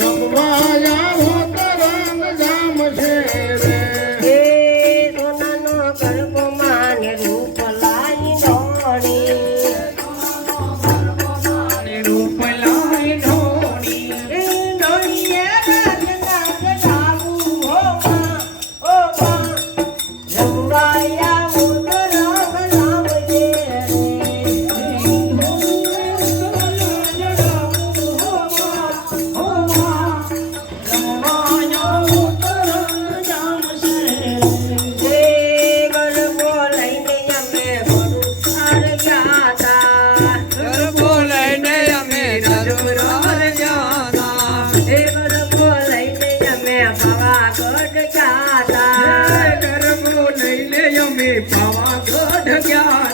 રમવાયા હોત રંગ જામ છે પાવાગઢ ગયા હતા ધર્મો લઈને અમે પાવાગઢ ગયા.